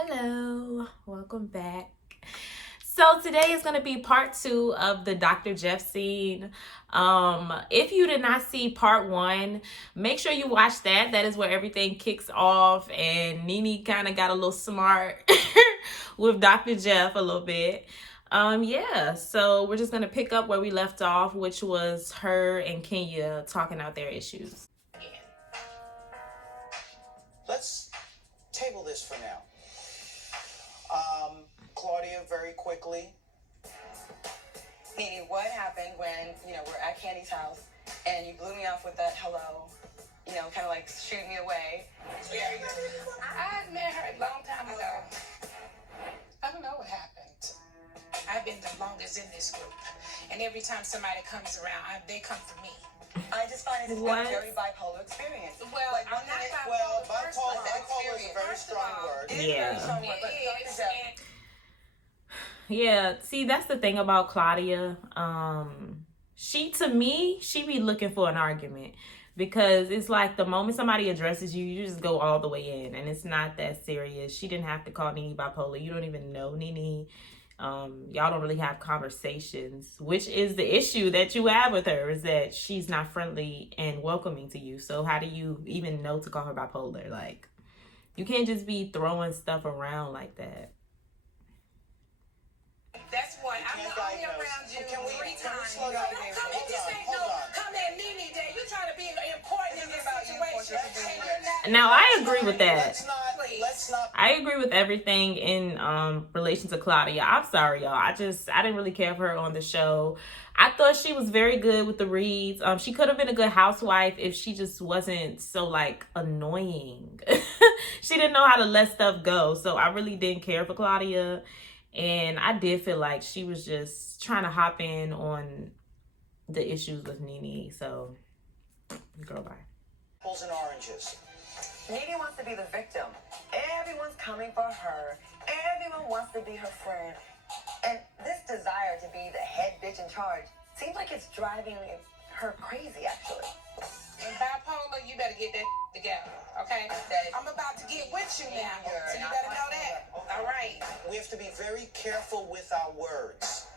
Hello, welcome back. So today is going to be part 2 of the Dr. Jeff scene. If you did not see part 1, make sure you watch that. That is where everything kicks off and Nene kind of got a little smart with Dr. Jeff a little bit. Yeah, so we're just going to pick up where we left off, which was her and Kenya talking out their issues. Let's table this for now. Claudia, very quickly. Nene, what happened when, we're at Candy's house and you blew me off with that hello, kind of like shoot me away? I met her a long time ago. I don't know what happened. I've been the longest in this group. And every time somebody comes around, they come for me. I just find it's been a very bipolar experience. Well, like, I'm not bipolar is a very strong word. It is a very strong word, but Dr. Jeff, Yeah, see, that's the thing about Claudia. She be looking for an argument because it's like the moment somebody addresses you, you just go all the way in, and it's not that serious. She didn't have to call Nene bipolar. You don't even know Nene. Y'all don't really have conversations, which is the issue that you have with her, is that she's not friendly and welcoming to you. So how do you even know to call her bipolar? Like, you can't just be throwing stuff around like that. That's why I'm only around you Can we 3 times. slow down, baby? Come in, this ain't no come at Nene Day. You trying to be important in this situation. And you're not. Now, I agree with that. Let's not. I agree with everything in relation to Claudia. I'm sorry, y'all. I didn't really care for her on the show. I thought she was very good with the reads. She could have been a good housewife if she just wasn't so like annoying. She didn't know how to let stuff go. So I really didn't care for Claudia. And I did feel like she was just trying to hop in on the issues with Nene. So, girl, bye. Apples and oranges. Nene wants to be the victim. Everyone's coming for her. Everyone wants to be her friend. And this desire to be the head bitch in charge seems like it's driving her crazy, actually. And bipolar, you better get that together, okay? I'm about to get with you now, so you better know that. All right. We have to be very careful with our words.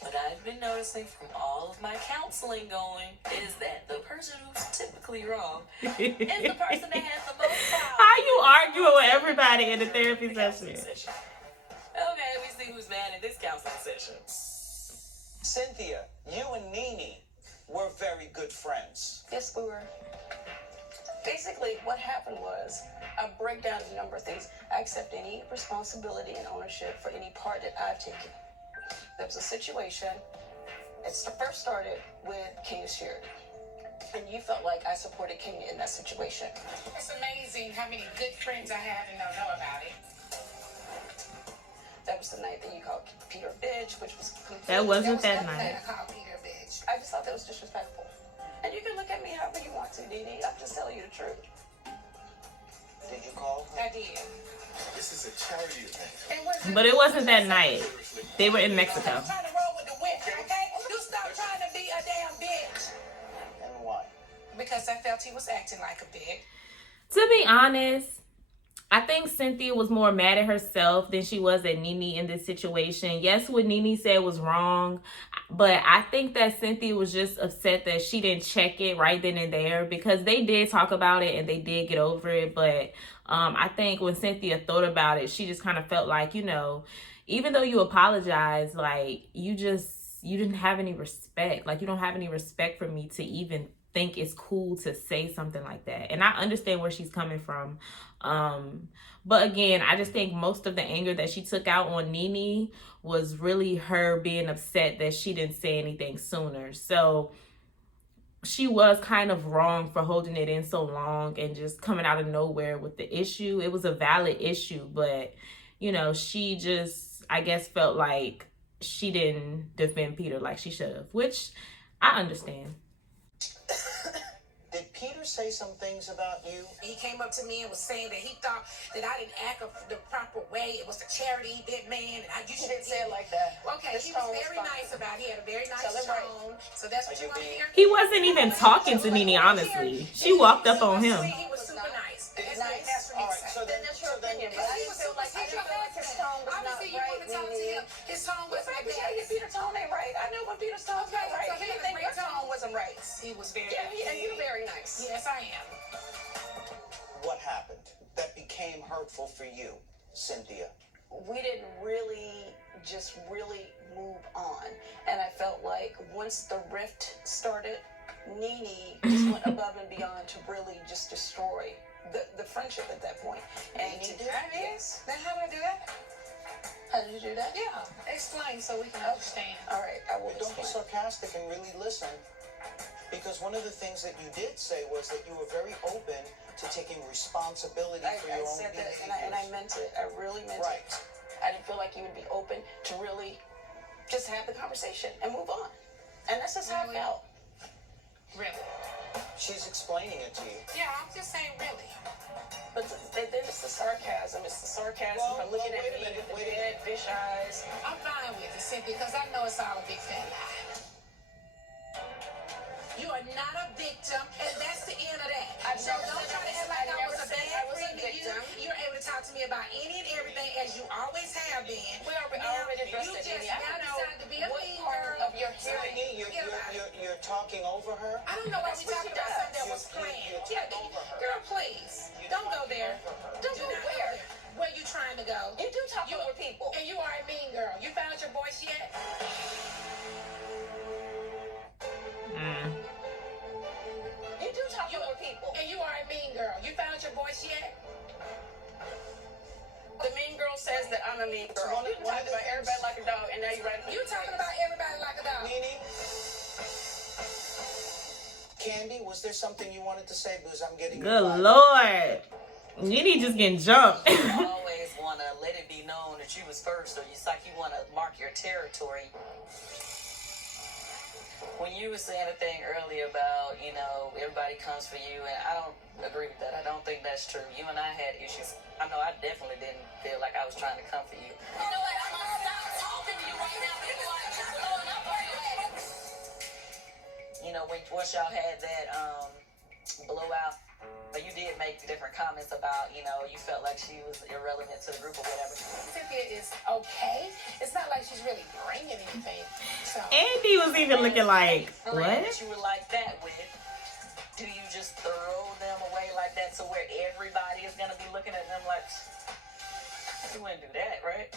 What I've been noticing from all of my counseling going is that the person who's typically wrong is the person that has the most problems. How you arguing with everybody in the therapy session? Okay, we see who's mad in this counseling session. Cynthia, you and Nene were very good friends. Yes, we were. Basically, what happened was, I break down a number of things. I accept any responsibility and ownership for any part that I've taken. There was a situation. It first started with Kenya Sheard. And you felt like I supported Kenya in that situation. It's amazing how many good friends I have and don't know about it. That was the night that you called Peter a bitch, which was completely... That wasn't that Nothing night. I call Peter a bitch. I just thought that was disrespectful. And you can look at me however you want to, Nene. I'm just telling you the truth. Did you call her? I did. This is a charity event. And what But it wasn't that night. They were in Mexico. I'm trying to roll with the whip, okay? You stop trying to be a damn bitch. And why? Because I felt he was acting like a bitch. To be honest, I think Cynthia was more mad at herself than she was at Nene in this situation. Yes, what Nene said was wrong, but I think that Cynthia was just upset that she didn't check it right then and there, because they did talk about it and they did get over it. But I think when Cynthia thought about it, she just kind of felt like, even though you apologized, like you didn't have any respect. Like, you don't have any respect for me to even think it's cool to say something like that. And I understand where she's coming from. But again, I just think most of the anger that she took out on Nene was really her being upset that she didn't say anything sooner. So she was kind of wrong for holding it in so long and just coming out of nowhere with the issue. It was a valid issue, but she just, I guess, felt like she didn't defend Peter like she should have, which I understand. Did Peter say some things about you? He came up to me and was saying that he thought that I didn't act the proper way. It was a charity event, man. And You didn't say it like that. Okay, he was very nice about it. He had a very nice tone. So that's what you want to hear? He wasn't even talking to Nene, honestly. She walked up on him. He was super nice. Did he That's say what All right, he so said. then opinion, but I didn't feel like his tone was not Obviously, you want to talk to right. him. His tone was Right, like but yeah, Peter's tone ain't right. I know when Peter's tone's not right. So he You had a think great your tone wasn't right? He was very Yeah, and you're very nice. Yes, I am. What happened that became hurtful for you, Cynthia? We didn't really just really move on. And I felt like once the rift started, Nene just went above and beyond to really just destroy the friendship at that point. And Nene did? yes. Then how did I do that? How did you do that? Yeah. Explain so we can understand. All right, I will Don't be explain. sarcastic and really listen, because one of the things that you did say was that you were very open to taking responsibility for I your own said that, behaviors. and I meant it. I really meant Right. it. I didn't feel like you would be open to really just have the conversation and move on. And that's just how I Really? felt. Really? She's explaining it to you. Yeah, I'm just saying really. But then it's the sarcasm. It's the sarcasm Well, from looking well, at wait a me minute, with the wait a dead fish eyes. I'm fine with it, Cynthia, because I know it's all a big fat lie. You are not a victim, and that's the end of that. So don't try to act like I was a bad friend to you. You're able to talk to me about any and everything as you always have been. We already addressed You it, just Nene. I now don't know decided to be a what mean part girl. of your hearing. Nene, you're talking over her. I don't know why That's we what talking she about does. something that was planned. Yeah, girl, please. Don't go there. Don't go not where? there. Where you trying to go? You do talk over people. And you are a mean girl. You found your voice yet? You do talk over people. And you are a mean girl. You found your voice yet? The mean girl says that I'm a mean girl. One of You talked the about everybody like a dog, and now you're right. You talking about everybody like a dog. Nene? Candy, was there something you wanted to say? Because I'm getting Good fired. Lord. Nene just getting jumped. You always want to let it be known that you was first, or it's like you want to mark your territory. When you were saying a thing earlier about, everybody comes for you, and I don't agree with that. I don't think that's true. You and I had issues. I know I definitely didn't feel like I was trying to come for you. You know what? I'm gonna stop talking to you right now before I just blowing up on your head. Once y'all had that blowout, but you did make different comments about, you felt like she was irrelevant to the group or whatever. Cynthia is okay. It's not like she's really bringing anything. So Andy was even looking like, Friend what? that you were like that with, do you just throw them away like that to where everybody is going to be looking at them like, you wouldn't do that, right?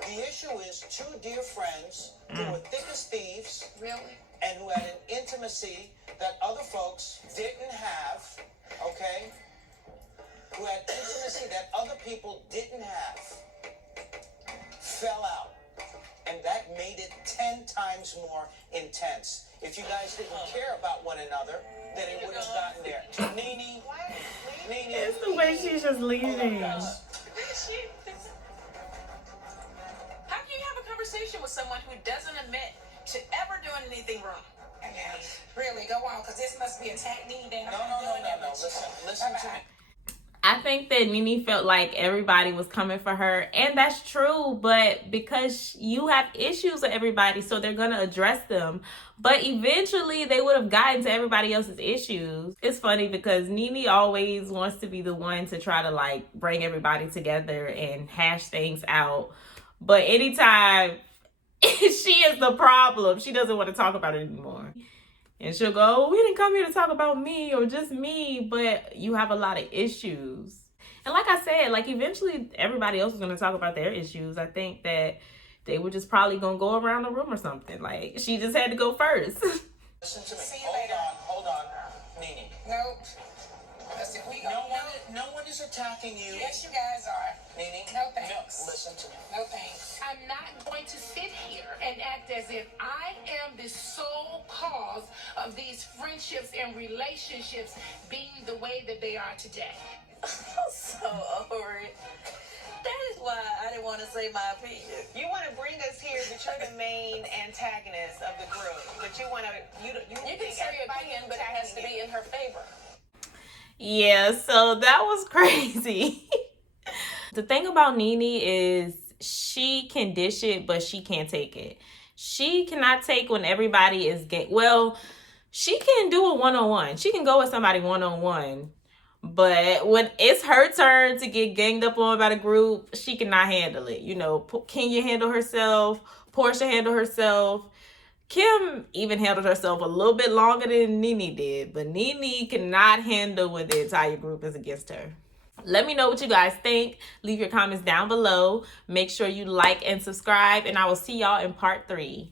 The issue is two dear friends who were thick as thieves really, and who had an intimacy that other folks didn't have, okay? Who had intimacy that other people didn't have, fell out. And that made it 10 times more intense. If you guys didn't care about one another, then it would have gotten there. Nene, It's the way she's just leaving. How can you have a conversation with someone who doesn't admit to ever doing anything wrong? really, go on, because this must be a technique that no. Listen to me. I think that Nene felt like everybody was coming for her, and that's true, but because you have issues with everybody, so they're going to address them. But eventually, they would have gotten to everybody else's issues. It's funny because Nene always wants to be the one to try to, bring everybody together and hash things out. But anytime she is the problem, she doesn't want to talk about it anymore. And she'll go, we didn't come here to talk about me or just me, but you have a lot of issues. And like I said, eventually everybody else was going to talk about their issues. I think that they were just probably going to go around the room or something. She just had to go first. Listen to me. See you later. Hold on, Nene. Nope. Listen, we go. No one is attacking you. Yes, you guys are. Nene, No thanks. listen to me. No thanks. I'm not going to sit here and act as if I am the sole cause of these friendships and relationships being the way that they are today. I'm so over it. That is why I didn't want to say my opinion. You want to bring us here, but you're the main antagonist of the group. But you can say your opinion, but it has to be in her favor. Yeah, so that was crazy. The thing about Nene is she can dish it, but she can't take it. She cannot take when everybody is gay. Well, she can do a one-on-one. She can go with somebody one-on-one. But when it's her turn to get ganged up on by the group, she cannot handle it. You know, Kenya handle herself. Portia handle herself. Kim even handled herself a little bit longer than Nene did. But Nene cannot handle when the entire group is against her. Let me know what you guys think. Leave your comments down below. Make sure you like and subscribe. And I will see y'all in part 3.